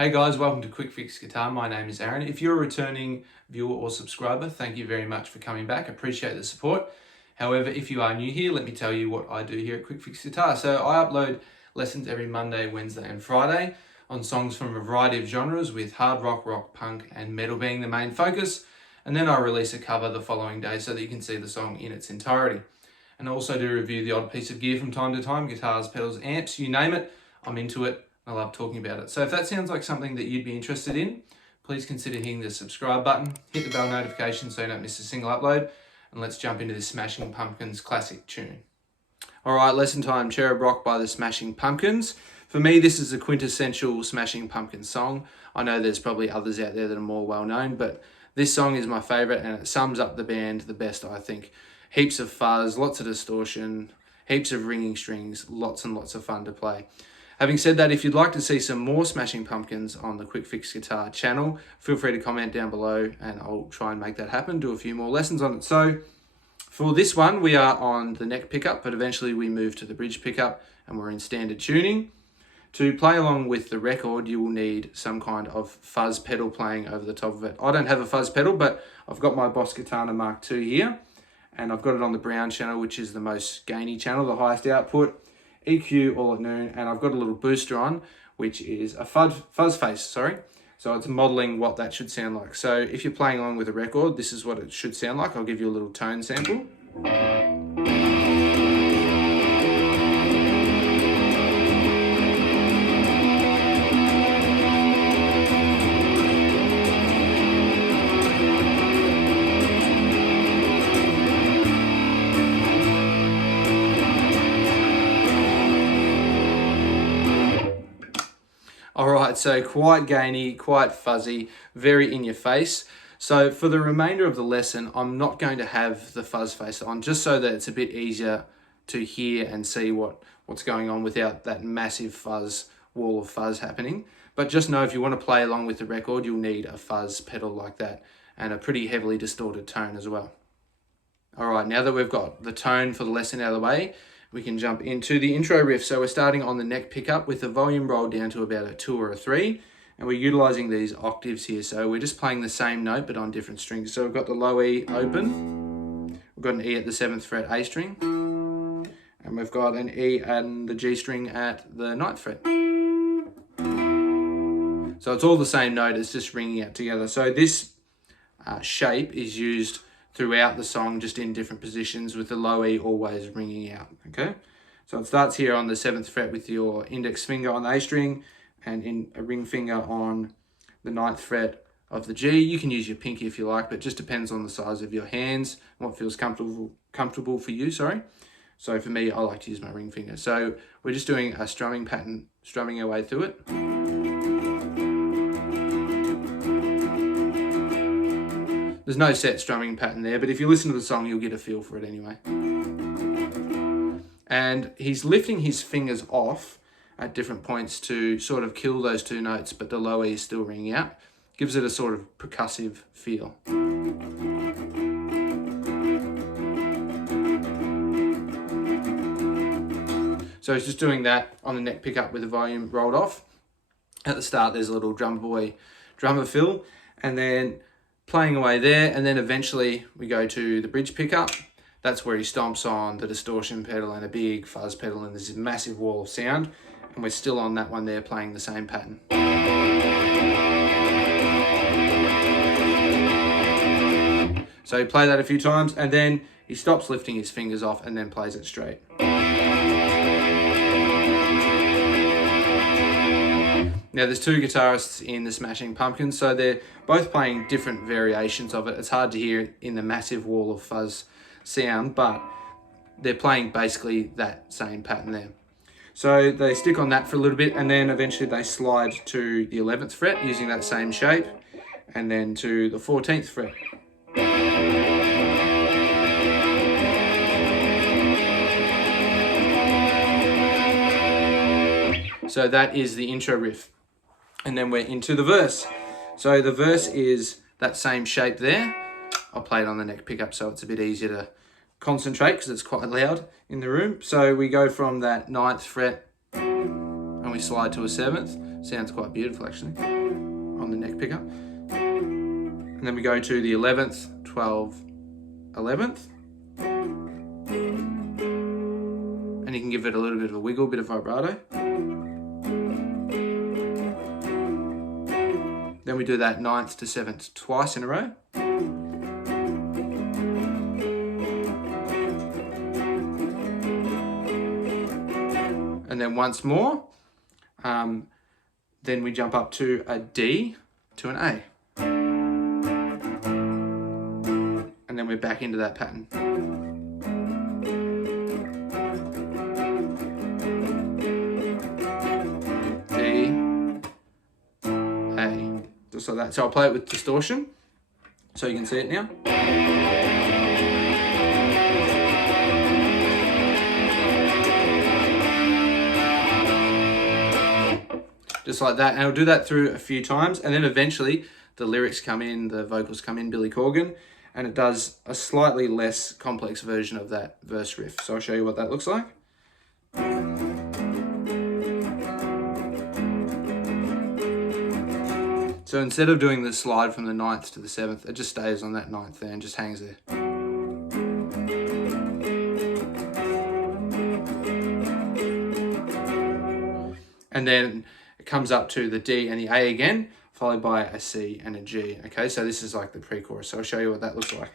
Hey guys, welcome to Quickfix Guitar. My name is Aaron. If you're a returning viewer or subscriber, thank you very much for coming back. Appreciate the support. However, if you are new here, let me tell you what I do here at Quickfix Guitar. So I upload lessons every Monday, Wednesday and Friday on songs from a variety of genres, with hard rock, rock, punk and metal being the main focus. And then I release a cover the following day so that you can see the song in its entirety. And I also do review the odd piece of gear from time to time, guitars, pedals, amps, you name it. I'm into it. I love talking about it. So if that sounds like something that you'd be interested in, please consider hitting the subscribe button, hit the bell notification so you don't miss a single upload, and let's jump into this Smashing Pumpkins classic tune. All right, lesson time, Cherub Rock by the Smashing Pumpkins. For me, this is a quintessential Smashing Pumpkins song. I know there's probably others out there that are more well-known, but this song is my favorite and it sums up the band the best, I think. Heaps of fuzz, lots of distortion, heaps of ringing strings, lots and lots of fun to play. Having said that, if you'd like to see some more Smashing Pumpkins on the Quickfix Guitar channel, feel free to comment down below and I'll try and make that happen, do a few more lessons on it. So for this one, we are on the neck pickup, but eventually we move to the bridge pickup and we're in standard tuning. To play along with the record, you will need some kind of fuzz pedal playing over the top of it. I don't have a fuzz pedal, but I've got my Boss Katana Mark II here, and I've got it on the brown channel, which is the most gainy channel, the highest output. EQ all at noon, and I've got a little booster on, which is a fuzz face, sorry. So it's modeling what that should sound like. So if you're playing along with a record, this is what it should sound like. I'll give you a little tone sample. Alright, so quite gainy, quite fuzzy, very in your face. So for the remainder of the lesson, I'm not going to have the fuzz face on, just so that it's a bit easier to hear and see what's going on without that massive wall of fuzz happening. But just know if you want to play along with the record, you'll need a fuzz pedal like that, and a pretty heavily distorted tone as well. Alright, now that we've got the tone for the lesson out of the way, we can jump into the intro riff. So we're starting on the neck pickup with the volume rolled down to about a 2 or a 3, and we're utilizing these octaves here. So we're just playing the same note but on different strings. So we've got the low E open, we've got an E at the 7th fret A string, and we've got an E and the G string at the 9th fret. So it's all the same note, it's just ringing out together. So this shape is used throughout the song, just in different positions, with the low E always ringing out, okay? So it starts here on the 7th fret with your index finger on the A string and in a ring finger on the 9th fret of the G. You can use your pinky if you like, but it just depends on the size of your hands, what feels comfortable for you, sorry. So for me, I like to use my ring finger. So we're just doing a strumming pattern, strumming our way through it. There's no set strumming pattern there, but if you listen to the song, you'll get a feel for it anyway. And he's lifting his fingers off at different points to sort of kill those two notes, but the low E is still ringing out. Gives it a sort of percussive feel. So he's just doing that on the neck pickup with the volume rolled off. At the start, there's a little drummer fill, and then playing away there, and then eventually we go to the bridge pickup. That's where he stomps on the distortion pedal and a big fuzz pedal, and there's this massive wall of sound, and we're still on that one there playing the same pattern. So you play that a few times, and then he stops lifting his fingers off and then plays it straight. Now there's two guitarists in the Smashing Pumpkins, so they're both playing different variations of it. It's hard to hear in the massive wall of fuzz sound, but they're playing basically that same pattern there. So they stick on that for a little bit, and then eventually they slide to the 11th fret using that same shape, and then to the 14th fret. So that is the intro riff. And then we're into the verse. So the verse is that same shape there. I'll play it on the neck pickup so it's a bit easier to concentrate because it's quite loud in the room. So we go from that 9th fret and we slide to a 7th. Sounds quite beautiful actually on the neck pickup. And then we go to the 11th, 12th, 11th. And you can give it a little bit of a wiggle, bit of vibrato. Then we do that 9th to 7th twice in a row. And then once more, then we jump up to a D to an A. And then we're back into that pattern. D, A, just like that. So I'll play it with distortion, so you can see it now. Just like that, and I'll do that through a few times, and then eventually the lyrics come in, the vocals come in, Billy Corgan, and it does a slightly less complex version of that verse riff. So I'll show you what that looks like. So instead of doing the slide from the 9th to the 7th, it just stays on that 9th there and just hangs there. And then it comes up to the D and the A again, followed by a C and a G. Okay, so this is like the pre-chorus. So I'll show you what that looks like.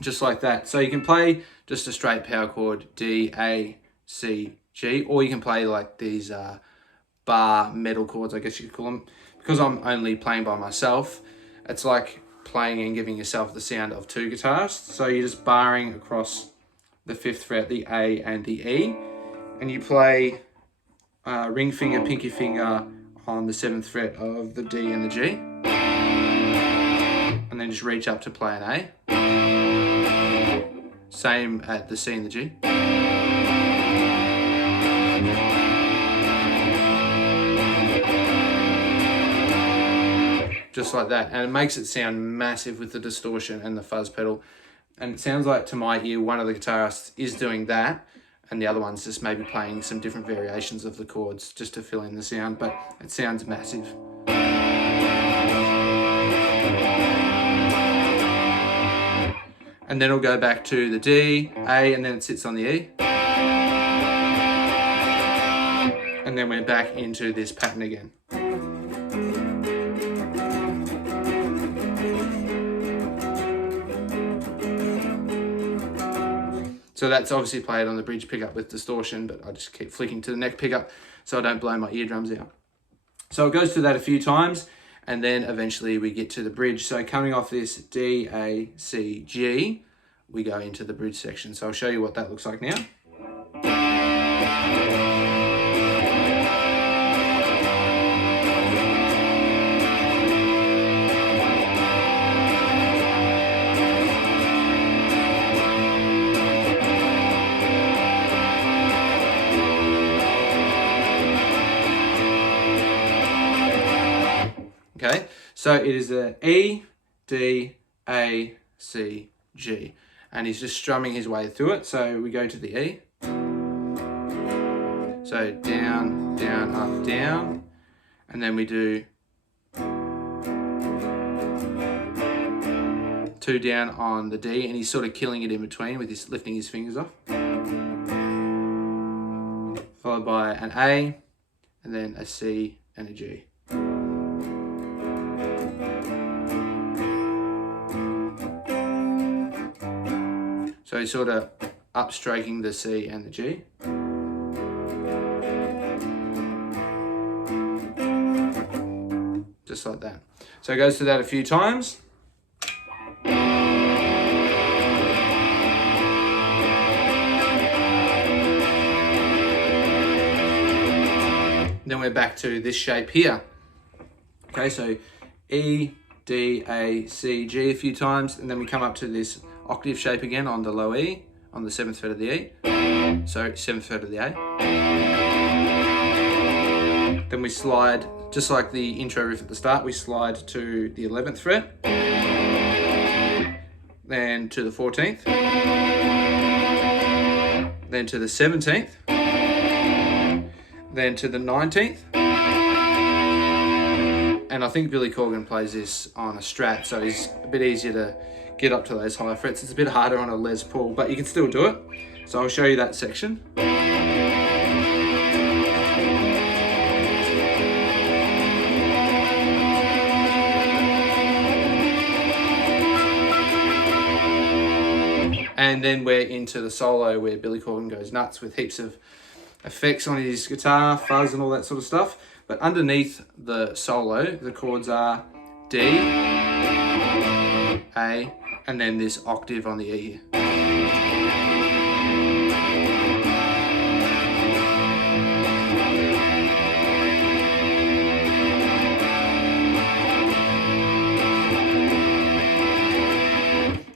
Just like that. So you can play just a straight power chord, D, A, C, G, or you can play like these bar metal chords, I guess you could call them. Because I'm only playing by myself, it's like playing and giving yourself the sound of two guitarists. So you're just barring across the 5th fret, the A and the E, and you play ring finger, pinky finger on the 7th fret of the D and the G, and then just reach up to play an A. Same at the C and the G. Just like that, and it makes it sound massive with the distortion and the fuzz pedal. And it sounds like, to my ear, one of the guitarists is doing that, and the other one's just maybe playing some different variations of the chords just to fill in the sound, but it sounds massive. And then it'll go back to the D, A, and then it sits on the E. And then we're back into this pattern again. So that's obviously played on the bridge pickup with distortion, but I just keep flicking to the neck pickup so I don't blow my eardrums out. So it goes through that a few times, and then eventually we get to the bridge. So coming off this D, A, C, G, we go into the bridge section. So I'll show you what that looks like now. Okay, so it is a E, D, A, C, G, and he's just strumming his way through it. So we go to the E, so down, down, up, down, and then we do 2 down on the D, and he's sort of killing it in between with his lifting his fingers off, followed by an A, and then a C and a G. So he's sort of upstroking the C and the G. Just like that. So it goes to that a few times. Then we're back to this shape here. Okay, so E, D, A, C, G a few times, and then we come up to this octave shape again on the low E, on the 7th fret of the E, so 7th fret of the A. Then we slide just like the intro riff at the start, we slide to the 11th fret, then to the 14th, then to the 17th, then to the 19th, and I think Billy Corgan plays this on a Strat, so he's a bit easier to get up to those higher frets. It's a bit harder on a Les Paul, but you can still do it. So I'll show you that section. And then we're into the solo where Billy Corgan goes nuts with heaps of effects on his guitar, fuzz and all that sort of stuff. But underneath the solo, the chords are D, A, and then this octave on the E here.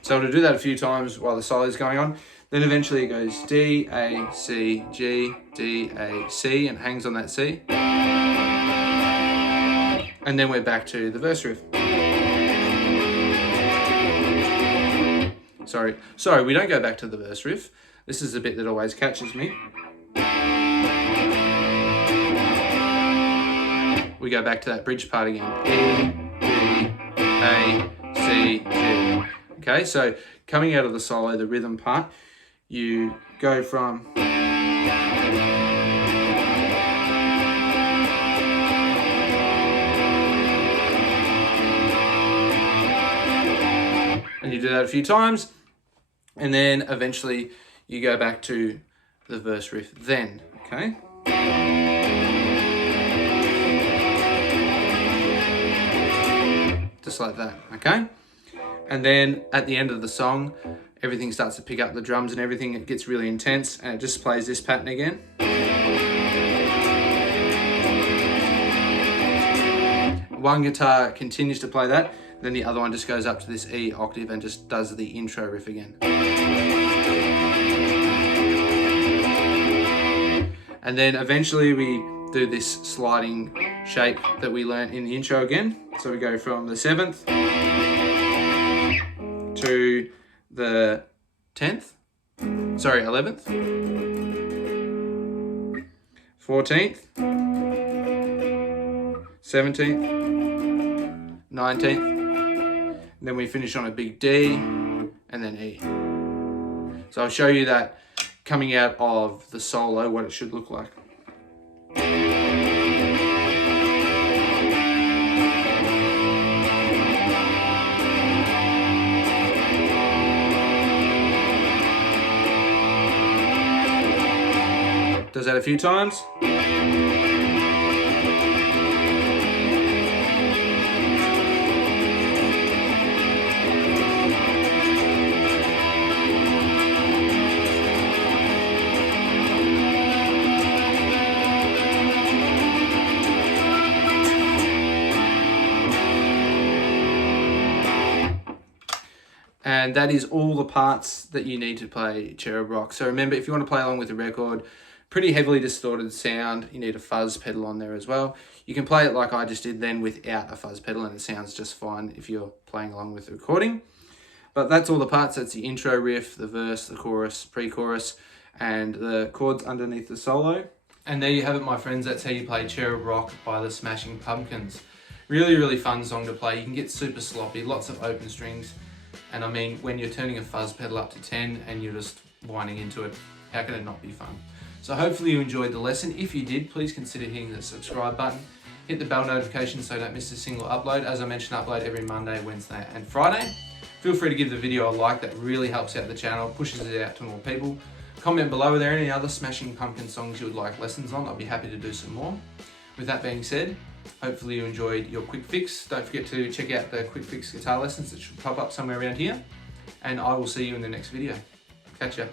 So to do that a few times while the solo is going on, then eventually it goes D, A, C, G, D, A, C, and hangs on that C. And then we're back to the verse riff. Sorry, we don't go back to the verse riff. This is the bit that always catches me. We go back to that bridge part again. E, D, A, C, G. Okay, so coming out of the solo, the rhythm part, you go from and you do that a few times, and then eventually you go back to the verse riff then, okay? Just like that, okay? And then at the end of the song, everything starts to pick up, the drums and everything, it gets really intense, and it just plays this pattern again. One guitar continues to play that, then the other one just goes up to this E octave and just does the intro riff again. And then eventually we do this sliding shape that we learned in the intro again. So we go from the 7th to the 10th, sorry, 11th, 14th, 17th, 19th, and then we finish on a big D and then E. So I'll show you that coming out of the solo, what it should look like. Does that a few times. And that is all the parts that you need to play Cherub Rock. So remember, if you want to play along with the record, pretty heavily distorted sound, you need a fuzz pedal on there as well. You can play it like I just did then without a fuzz pedal, and it sounds just fine if you're playing along with the recording. But that's all the parts. That's the intro riff, the verse, the chorus, pre-chorus, and the chords underneath the solo. And there you have it, my friends. That's how you play Cherub Rock by the Smashing Pumpkins. Really, really fun song to play. You can get super sloppy, lots of open strings. And I mean, when you're turning a fuzz pedal up to 10 and you're just whining into it, how can it not be fun? So hopefully you enjoyed the lesson. If you did, please consider hitting the subscribe button. Hit the bell notification so you don't miss a single upload. As I mentioned, I upload every Monday, Wednesday and Friday. Feel free to give the video a like, that really helps out the channel, pushes it out to more people. Comment below, are there any other Smashing Pumpkin songs you would like lessons on? I'll be happy to do some more. With that being said, hopefully you enjoyed your quick fix. Don't forget to check out the quick fix guitar lessons that should pop up somewhere around here. And I will see you in the next video. Catch ya.